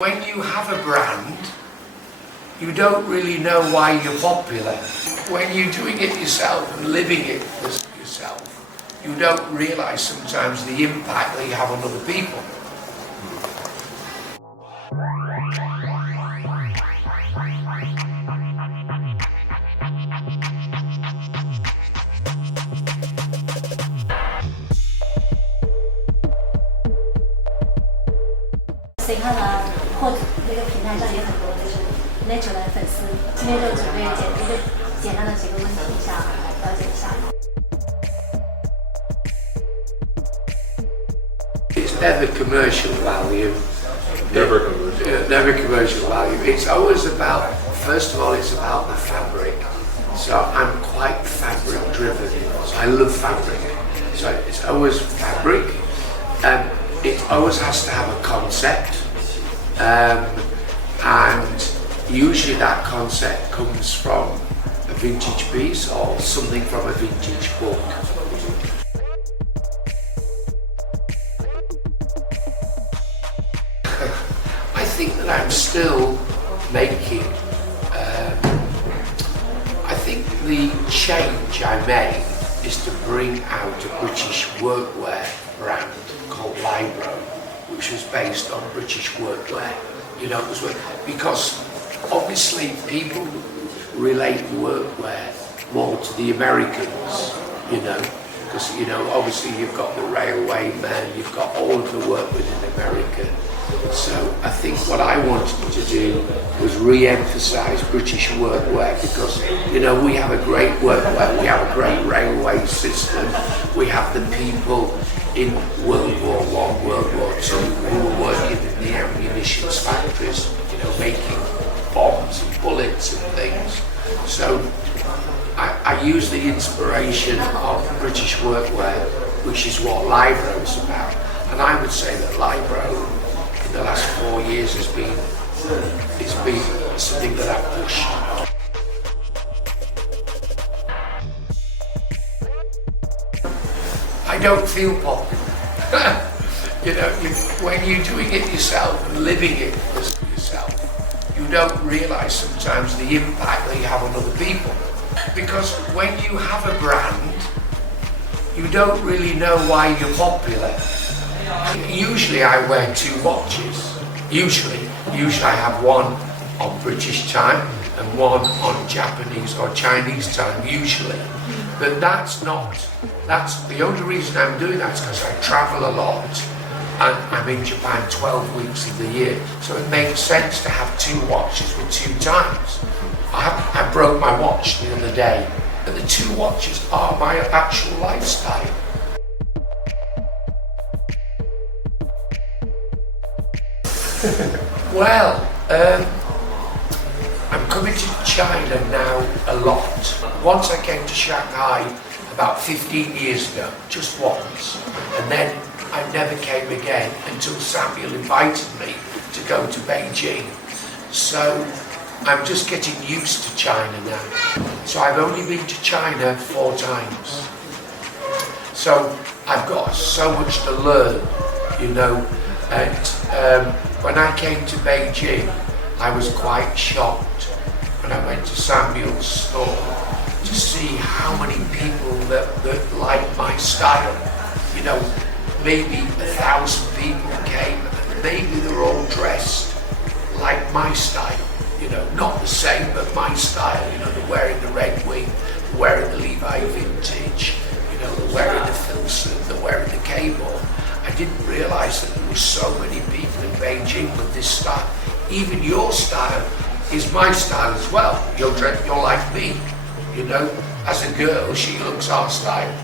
When you have a brand, you don't really know why you're popular. When you're doing it yourself and living it yourself, you don't realise sometimes the impact that you have on other people.谁看了或者那个平台上有很多就是 Nigel 的粉丝，今天就准备简单的几个问题一下了解一下。It's never commercial value. Never commercial. Never commercial value. It's always about, first of all, it's about the fabric. So I'm quite fabric driven. So I love fabric. So it's always fabric. It always has to have a concept, and usually that concept comes from a vintage piece or something from a vintage book. I think that I'm still making, I think the change I made is to bring out a British workwear brand called Libro, which was based on British workwear, you know, because obviously people relate workwear more to the Americans, you know, because, you know, obviously you've got the railway men, you've got all of the work within America. So I think what I wanted to do was re-emphasise British workwear because, you know, we have a great workwear, we have a great railway system, we have the people in World War I, World War II who were working in the ammunition factories, you know, making bombs and bullets and things. So I use the inspiration of British workwear, which is what Libro is about. And I would say that Libro in the last 4 years has been something that I've pushed. I don't feel popular. You know, when you're doing it yourself and living it yourself, you don't realise sometimes the impact that you have on other people. Because when you have a brand, you don't really know why you're popular. Usually I wear 2 watches. Usually I have one on British time and one on Japanese or Chinese time, usually. But that's the only reason I'm doing that is because I travel a lot and I'm in Japan 12 weeks of the year. So it makes sense to have 2 watches with 2 times. I broke my watch the other day, but the 2 watches are my actual lifestyle. Well, I'm coming to China now a lot. Once I came to Shanghai about 15 years ago, just once, and then I never came again until Samuel invited me to go to Beijing. So I'm just getting used to China now. So I've only been to China 4 times. So I've got so much to learn, you know, and when I came to Beijing, I was quite shocked when I went to Samuel's store to see how many people that like my style. You know, maybe 1,000 people came and maybe they're all dressed like my style. You know, not the same, but my style. You know, they're wearing the Red Wing, they're wearing the Levi Vintage, you know, they're wearing the Filson, they're wearing the Cabourn. I didn't realise that there were so many people in Beijing with this style. Even your style is my style as well. You're like me, you know. As a girl, she looks our style.